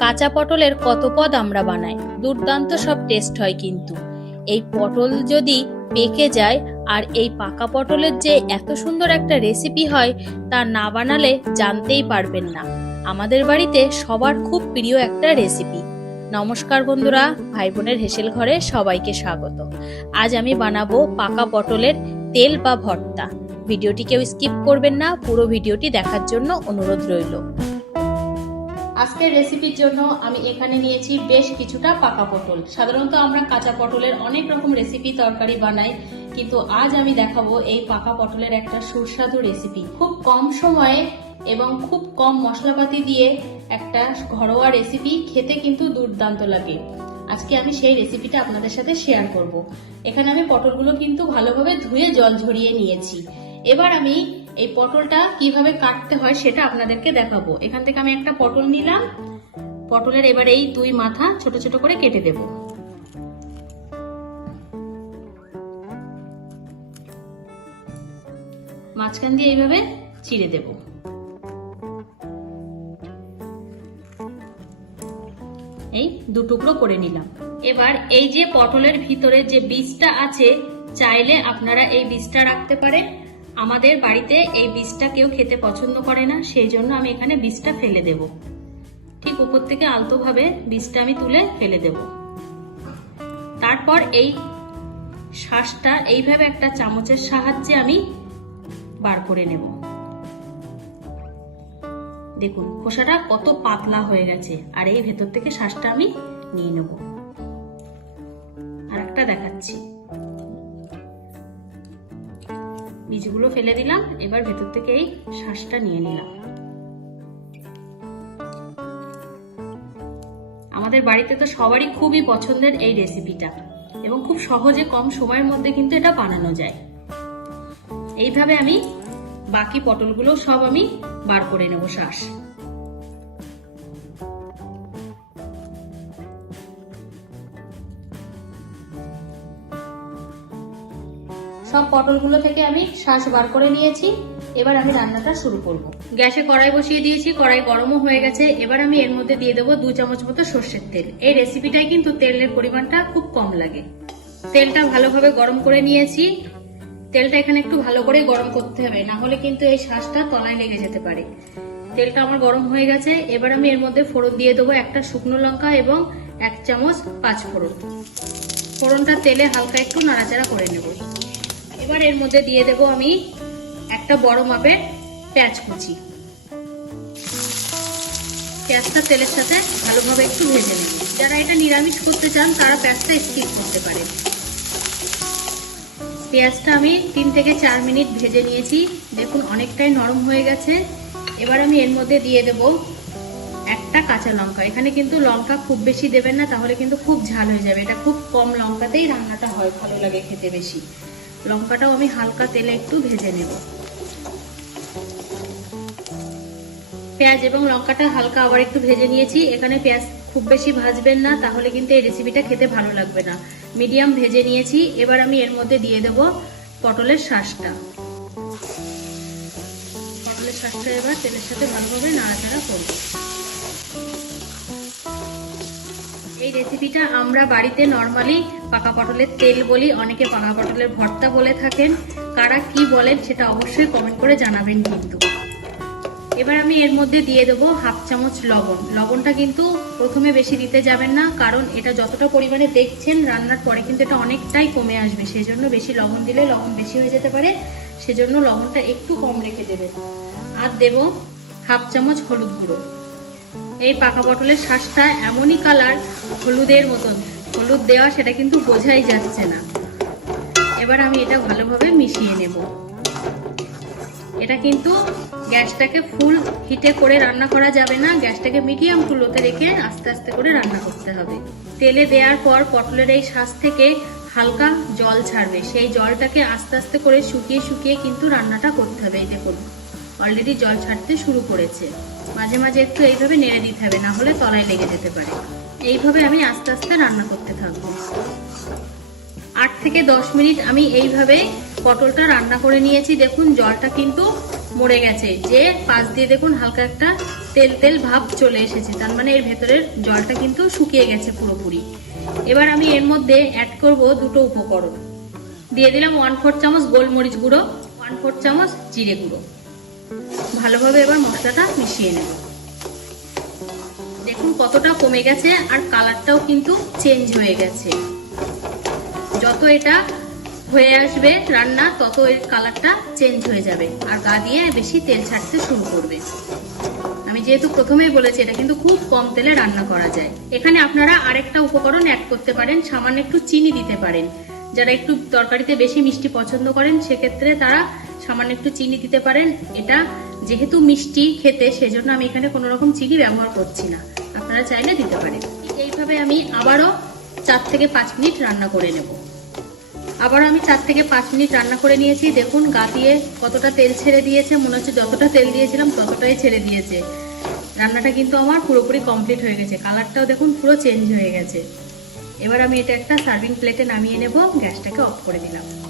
কাঁচা পটলের কত পদ আমরা বানাই? দুর্দান্ত সব টেস্ট হয় কিন্তু। এই পটল যদি পেকে যায় আর এই পাকা পটলের যে এত সুন্দর একটা রেসিপি হয়, তা না বানালে জানতেই পারবেন না। আমাদের বাড়িতে সবার খুব প্রিয় একটা রেসিপি নমস্কার বন্ধুরা ভাই বোনের হেসেল ঘরে সবাইকে স্বাগত। আজ আমি বানাবো পাকা পটলের তেল বা ভর্তা। ভিডিওটি কেউ স্কিপ করবেন না, পুরো ভিডিওটি দেখার জন্য অনুরোধ রইল। আজকের রেসিপির জন্য আমি এখানে নিয়েছি বেশ কিছুটা পাকা পটল। সাধারণত আমরা কাঁচা পটলের অনেক রকম রেসিপি তরকারি বানাই, কিন্তু আজ আমি দেখাবো এই পাকা পটলের একটা সুস্বাদু রেসিপি খুব কম সময়ে এবং খুব কম মশলাপাতি দিয়ে একটা ঘরোয়া রেসিপি খেতে কিন্তু দুর্দান্ত লাগে। আজকে আমি সেই রেসিপিটা আপনাদের সাথে শেয়ার করব। এখানে আমি পটলগুলো কিন্তু ভালোভাবে ধুয়ে জল ঝরিয়ে নিয়েছি। এবার আমি এই পটলটা কীভাবে কাটতে হয় সেটা আপনাদেরকে দেখাবো। এখান থেকে আমি একটা পটল নিলাম। পটলের এবার এই দুই মাথা ছোট ছোট করে কেটে দেব। মাঝখান দিয়ে এইভাবে চিড়ে দেব। এই দু টুকরো করে নিলাম। এবার এই যে পটলের ভিতরে যে বীজটা আছে, চাইলে আপনারা এই বীজটা রাখতে পারেন। আমাদের বাড়িতে এই বীজটা কেউ খেতে পছন্দ করে না সেই জন্য আমি এখানে বীজটা ফেলে দেব। ঠিক উপর থেকে আলতোভাবে বীজটা আমি তুলে ফেলে দেব। তারপর এই শ্বাসটা এইভাবে একটা চামচের সাহায্যে আমি বার করে নেব। দেখুন, খোসাটা কত পাতলা হয়ে গেছে, আর এই ভেতর থেকে শ্বাসটা আমি নিয়ে নেব। আর একটা দেখাচ্ছি। বীজগুলো ফেলে দিলাম, এবার ভেতর থেকে এই শাঁসটা নিয়ে নিলাম। আমাদের বাড়িতে তো সবারই খুবই পছন্দের এই রেসিপিটা এবং খুব সহজে কম সময়ের মধ্যে কিন্তু এটা বানানো যায়। এইভাবে আমি বাকি পটলগুলো সব আমি বার করে নেব শ্বাস সব পটলগুলো থেকে আমি শ্বাস বার করে নিয়েছি। এবার আমি রান্নাটা শুরু করব। গ্যাসে কড়াই বসিয়ে দিয়েছি, কড়াই গরমও হয়ে গেছে। এবার আমি এর মধ্যে দিয়ে দেবো দু চামচ মতো সর্ষের তেল। এই রেসিপিটাই কিন্তু তেলের পরিমাণটা খুব কম লাগে। তেলটা ভালোভাবে গরম করে নিয়েছি। তেলটা এখানে একটু ভালো করে গরম করতে হবে, না হলে কিন্তু এই শ্বাসটা তলায় লেগে যেতে পারে। তেলটা আমার গরম হয়ে গেছে। এবার আমি এর মধ্যে ফোড়ন দিয়ে দেবো একটা শুকনো লঙ্কা এবং এক চামচ পাঁচ ফোড়ন ফোড়নটা তেলে হালকা একটু নাড়াচাড়া করে নেব। এবার এর মধ্যে দিয়ে দেব আমি একটা বড় মাপের পেঁয়াজ কুচি। পেঁয়াজটা তেলের সাথে ভালোভাবে একটু ভেজে নেব। যারা এটা নিরামিষ করতে চান, তারা পেঁয়াজটা স্কিপ করতে পারেন। পেঁয়াজটা আমি তিন থেকে চার মিনিট ভেজে নিয়েছি। দেখুন, অনেকটাই নরম হয়ে গেছে। এবার আমি এর মধ্যে দিয়ে দেব একটা কাঁচা লঙ্কা। এখানে কিন্তু লঙ্কা খুব বেশি দেবেন না, তাহলে কিন্তু খুব ঝাল হয়ে যাবে। এটা খুব কম লঙ্কাতেই রান্নাটা হয়, ভালো লাগে খেতে বেশি। লঙ্কাটাও আমি হালকা তেলে একটু ভেজে নেব। পেঁয়াজ এবং লঙ্কাটা হালকা আবার একটু ভেজে নিয়েছি। এখানে পেঁয়াজ খুব বেশি ভাজবেন না, তাহলে কিন্তু এই রেসিপিটা খেতে ভালো লাগবে না। মিডিয়াম ভেজে নিয়েছি, এবার আমি এর মধ্যে দিয়ে দেব পটলের শাঁসটা। পটলের শাঁসটা এবার তেলের সাথে ভালোভাবে নাড়াচাড়া করব। এই রেসিপিটা আমরা বাড়িতে নর্মালি পাকা পটলের তেল বলি, অনেকে পাকা পটলের ভর্তা বলে থাকেন। কারা কি বলেন সেটা অবশ্যই কমেন্ট করে জানাবেন কিন্তু। এবার আমি এর মধ্যে দিয়ে দেবো হাফ চামচ লবণ। লবণটা কিন্তু প্রথমে বেশি দিতে যাবেন না, কারণ এটা যতটা পরিমাণে দেখছেন রান্নার পরে কিন্তু এটা অনেকটাই কমে আসবে। সেই জন্য বেশি লবণ দিলে লবণ বেশি হয়ে যেতে পারে, সেজন্য লবণটা একটু কম রেখে দেবেন। আর দেব হাফ চামচ হলুদ গুঁড়ো। এই পাকা পটলের শ্বাসটা এমনই কালার, হলুদের মতন। হলুদ দেওয়া সেটা কিন্তু বোঝাই যাচ্ছে না। এবার আমি এটা ভালোভাবে মিশিয়ে নেব। এটা কিন্তু গ্যাসটাকে ফুল হিটে করে রান্না করা যাবে না। গ্যাসটাকে মিডিয়াম টু লোতে রেখে আস্তে আস্তে করে রান্না করতে হবে। তেলে দেওয়ার পর পটলের এই শ্বাস থেকে হালকা জল ছাড়বে। সেই জলটাকে আস্তে আস্তে করে শুকিয়ে শুকিয়ে কিন্তু রান্নাটা করতে হবে। এই দেখুন। অলরেডি জল ছাড়তে শুরু করেছে। মাঝে মাঝে একটু এইভাবে নেড়ে দিতে হবে, না হলে তলায় লেগে যেতে পারে। এইভাবে আমি আস্তে আস্তে রান্না করতে থাকব। আট থেকে দশ মিনিট আমি এইভাবে পটলটা রান্না করে নিয়েছি। দেখুন, জলটা কিন্তু মরে গেছে। যে পাশ দিয়ে দেখুন, হালকা একটা তেল তেল ভাব চলে এসেছে। তার মানে এর ভেতরের জলটা কিন্তু শুকিয়ে গেছে পুরোপুরি। এবার আমি এর মধ্যে অ্যাড করব দুটো উপকরণ। দিয়ে দিলাম ওয়ান ফোর চামচ গোলমরিচ গুঁড়ো ওয়ান ফোর চামচ জিরে গুঁড়ো। ভালোভাবে এবার মশলাটা মিশিয়ে নেব। দেখুন কতটা কমে গেছে আর কালারটাও কিন্তু চেঞ্জ হয়ে গেছে। যত এটা হয়ে আসবে রান্না, তত এর কালারটা চেঞ্জ হয়ে যাবে আর গা দিয়ে বেশি তেল ছাড়তে শুরু করবে। আমি যেহেতু প্রথমেই বলেছি, এটা কিন্তু খুব কম তেলে রান্না করা যায়। এখানে আপনারা আরেকটা উপকরণ অ্যাড করতে পারেন, সামান্য একটু চিনি দিতে পারেন। যারা একটু তরকারিতে বেশি মিষ্টি পছন্দ করেন, সেক্ষেত্রে তারা সামান্য একটু চিনি দিতে পারেন। এটা যেহেতু মিষ্টি খেতে, সেজন্য আমি এখানে কোনো রকম চিনি ব্যবহার করছি না। আপনারা চাইলে দিতে পারেন। এইভাবে আমি আবারও চার থেকে পাঁচ মিনিট রান্না করে নেব। আবার আমি চার থেকে পাঁচ মিনিট রান্না করে নিয়েছি। দেখুন, গা দিয়ে কতটা তেল ছেড়ে দিয়েছে, মনে হচ্ছে যতটা তেল দিয়েছিলাম ততটাই ছেড়ে দিয়েছে। রান্নাটা কিন্তু আমার পুরোপুরি কমপ্লিট হয়ে গেছে। কালারটাও দেখুন পুরো চেঞ্জ হয়ে গেছে। এবার আমি এটা একটা সার্ভিং প্লেটে নামিয়ে নেব। গ্যাসটাকে অফ করে দিলাম।